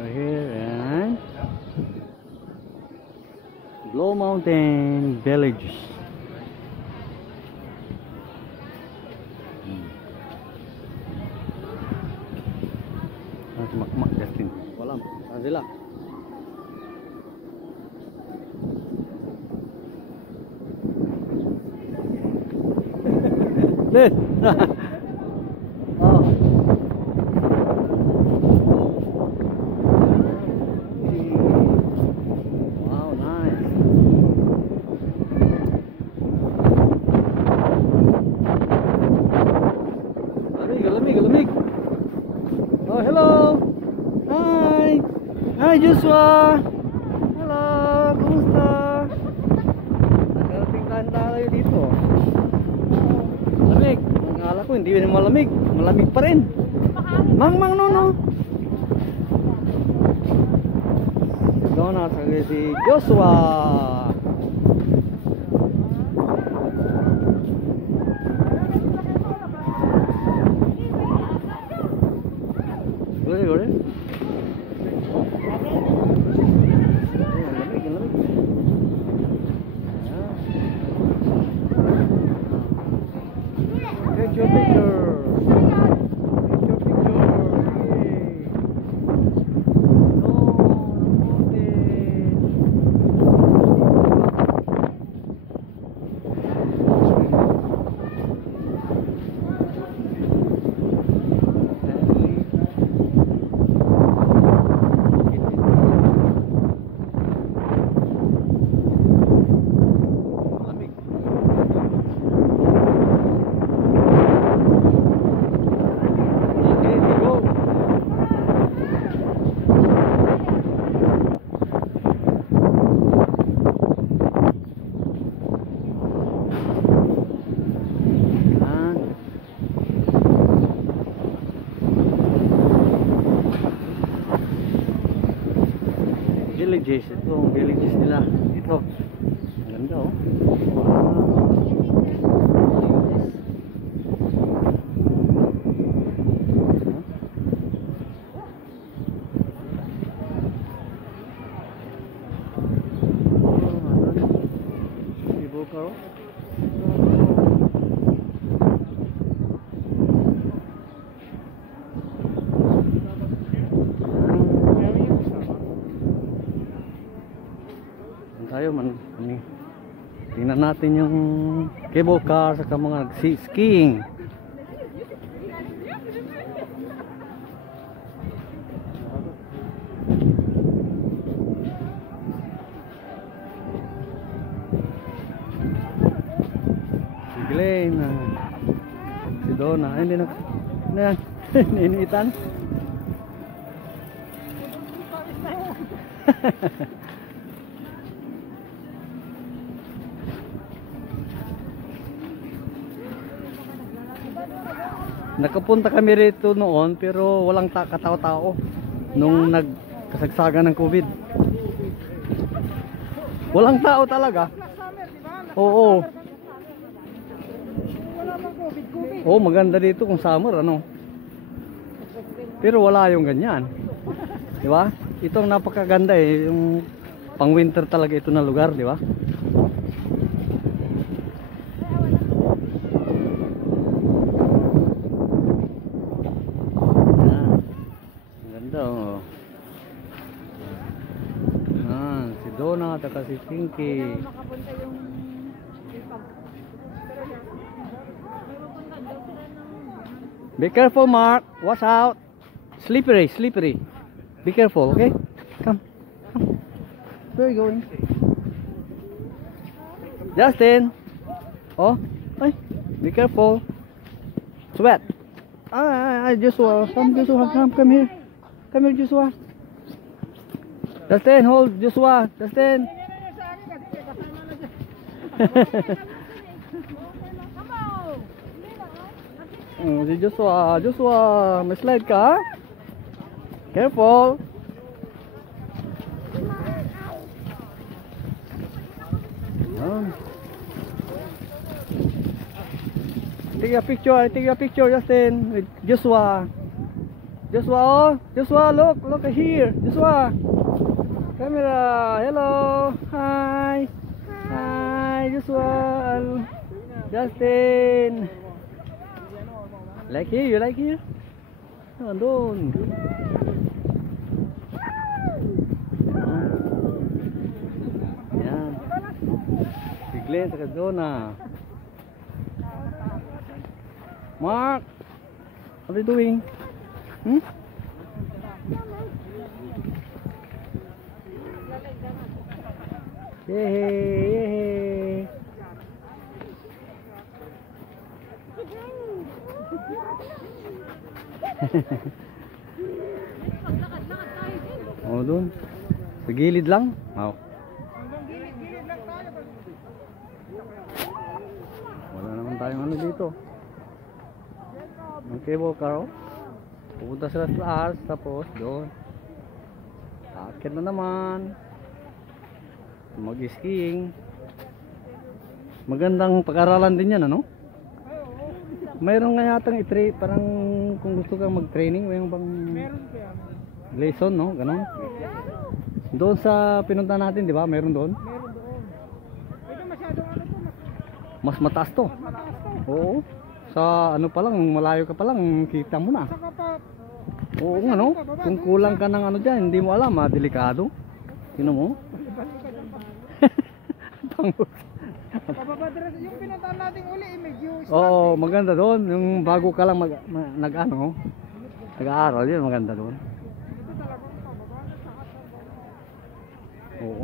Here and Blue Mountain Village. Mak Justin. Wala, saan sila? Len. Oh. Wow, nice. Lamig. Oh, hello. Hi. Hi, Joshua. Hello, kumusta? Nakarating tayo dito. Lamig. Akala ko hindi rin malamig. Malamig pa rin. Mang no. Doon na si Joshua. Gore. Take your picture. Villages, ito ang villages nila dito. Ang ganda oh. Ibu karo. Tayo man tingnan natin yung cable car sa mga skiing. Si Glenn, si Donna, hindi na yan, iniitan. Nakapunta kami rito noon pero walang katao-tao nung nagkasagsagan ng COVID. Walang tao talaga. Oo. Oo, maganda dito kung summer ano. Pero wala yung ganyan. Di ba? Ito ang napakaganda eh, yung pang winter talaga ito na lugar, di ba? Si Donna at si Pinky. Be careful, Mark. Watch out. Slippery. Be careful, okay? Come. Where are you going? Justin. Oh, hey. Be careful. Sweat. Joshua. Come here. Come here, Joshua. Justin, hold Joshua. Justin. Si Joshua, may slide ka? Careful. Take a picture, Justin, with Joshua. Joshua, oh. Joshua, look here. Joshua. Camera. Hello. Hi. Hi, Joshua. Justin. Like here? You like here? Oh, doon. Yan. Si Glenn, saka Jonah. Mark. What are you doing? Hmm? Yay! Oh, doon. Sa gilid lang. Wow. Wala naman tayong ano dito. Ang cable car, oh. Pupunta sila sa taas, tapos doon. Akyat na naman. Mag-skiing. Magandang pag-aralan din yan, ano? Mayroon nga yatang parang kung gusto kang mag-training, mayroon bang lesson, no? Ganon. Doon sa pinunta natin, di ba? Mayroon doon. Meron doon. Ito masyadong ano to. Mas mataas to. Oo. Sa ano pa lang, malayo ka pa lang, kita mo na. Saka pa, Oo nga, no? Kung kulang ka ng ano dyan, hindi mo alam, delikado. Sino mo? Pangus. Kababadras, yung pinuntahan natin uli, medyo Oo, maganda doon. Yung bago ka lang nag-ano, nag-aaral, yun maganda doon. ito talagang pababa. Oo.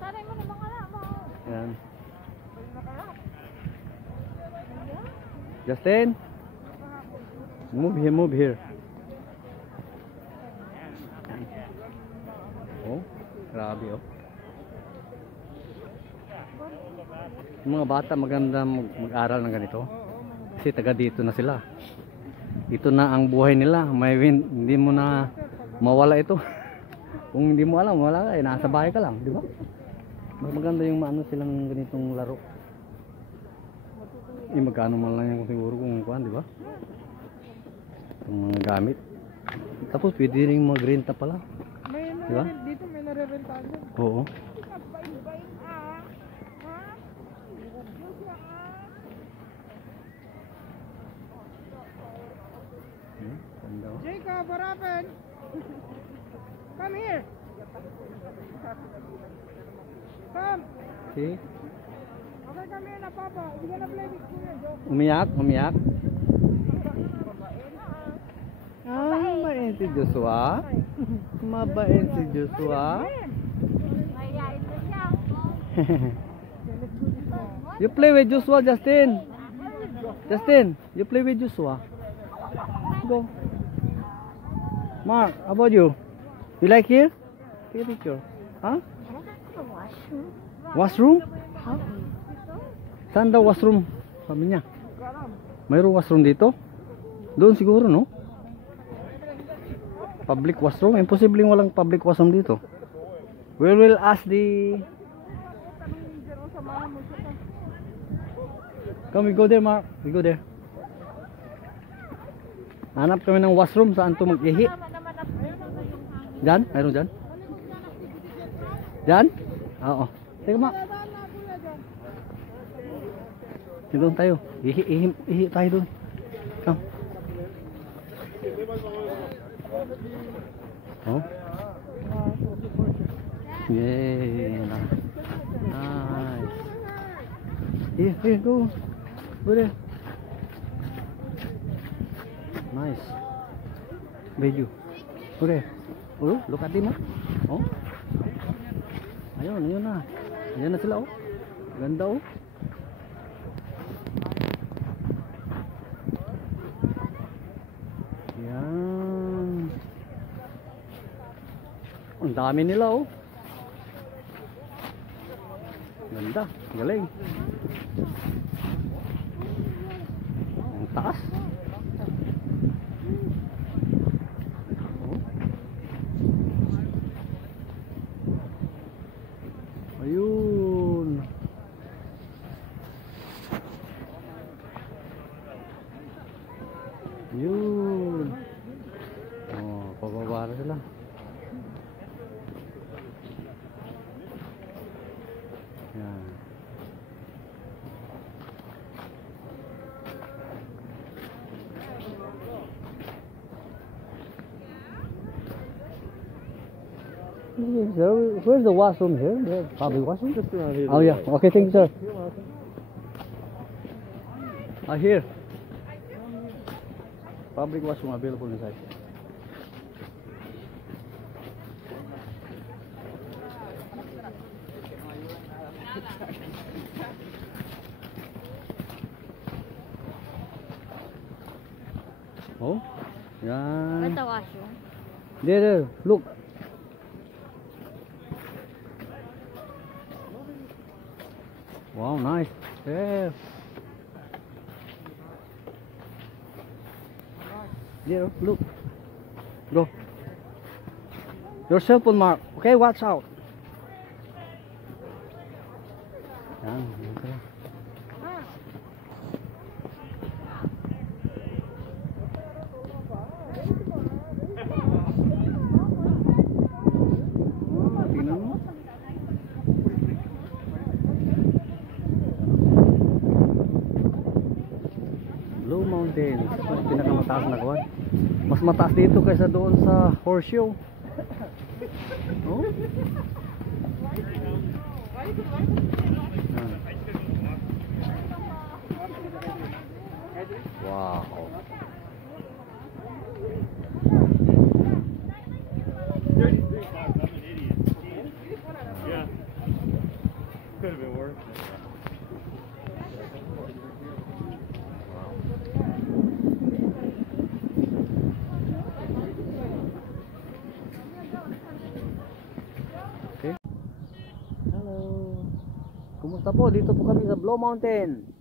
Sanay mo naman ka na, mo. Yan. Justin, move here. Oh, grabe oh. Yung mga bata maganda mag-aral ng ganito. Kasi taga dito na sila. Ito na ang buhay nila. Hindi mo na mawala ito. Kung hindi mo alam, wala ka, nasa bahay ka lang, di ba? Maganda yung maano silang ganitong laro. Magkano man lang yung siguro kung kuhan, di ba? Itong mga gamit. Tapos pwede rin magrenta pala. May Diba? dito may narerentahan dyan. Oo. Ganda oh. Jacob, what happened? Come here. Come. See? Okay, come here na, Papa. We're gonna play with Kuya Joe. Umiyak. Ah, mabait si Joshua. Mabait si Joshua. Mayayain na siya. You play with Joshua, Justin. Justin, you play with Joshua. Go. Mark, how about you? You like here? Take a picture. Huh? Washroom? Saan daw washroom? Sabi niya. Mayroong washroom dito? Doon siguro, no? Public washroom? Imposibleng walang public washroom dito. We will ask the... Come, we go there, Mark. We go there. Hanap kami ng washroom saan to mag-ihi. Diyan? Mayroon dyan? Diyan? Oo. Teka, Mark. Doon tayo. Ihi tayo doon. Come. Oh. Yay. Nice. Here, go. Go there. Nice. Video. Go there. Oh, look at him. Oh. Ayun na. Ayan na sila oh. Ganda oh. Yan. Ang dami nila oh. Ganda, galing. Ang taas. Oh. Ayun. Yun. Para sila. Yan. Where's the washroom here? The public washroom? Just around here. Oh yeah. Okay, thank you, sir. Here. Public washroom available inside. Oh, yan. Ito washroom. There, look. Wow, nice. Yeah. There, look. Go. Your cell phone, Mark. Okay, watch out. Yan, yan pala. Tingnan mo. Blue Mountains. Ito yung pinakamataas na kuwan. Mas mataas dito kaysa doon sa Horseshoe. Oh? Wow. Yeah. Could have been worse. Okay. Hello. Kumusta po? Dito po kami sa Blue Mountain.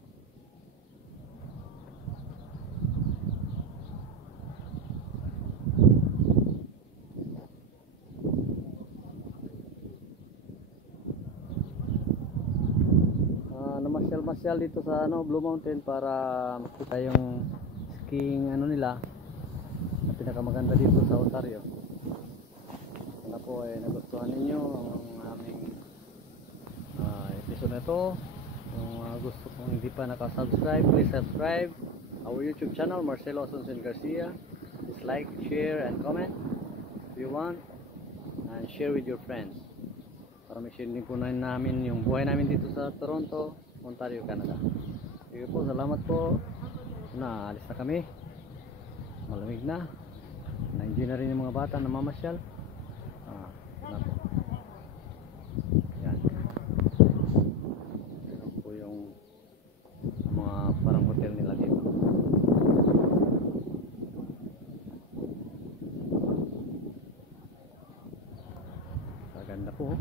Namasyal-masyal dito sa Blue Mountain para makita yung skiing nila na pinakamaganda dito sa Ontario. Sana po ay nagustuhan ninyo ang aming episode na ito. Kung gusto kong hindi pa naka-subscribe, please subscribe our YouTube channel, Marcelo Asuncion Garcia. Please like, share, and comment if you want, and share with your friends para ma-share din po namin yung buhay namin dito sa Toronto, Ontario, Canada. Sige po, salamat po. Alis na kami. Malamig na. Na-enjoy na rin yung mga bata na mamasyal. Ano po. Yan. Yan po yung mga parang hotel nila dito. Maganda po.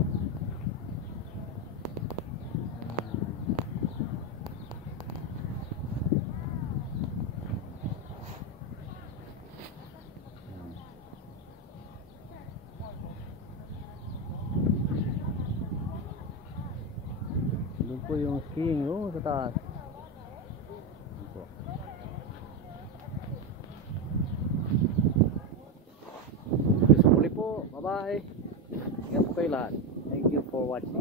Doon po yung skiing, sa taas. Doon po. Okay, so muli po. Bye-bye. Ingat po kayo lahat. Thank you for watching.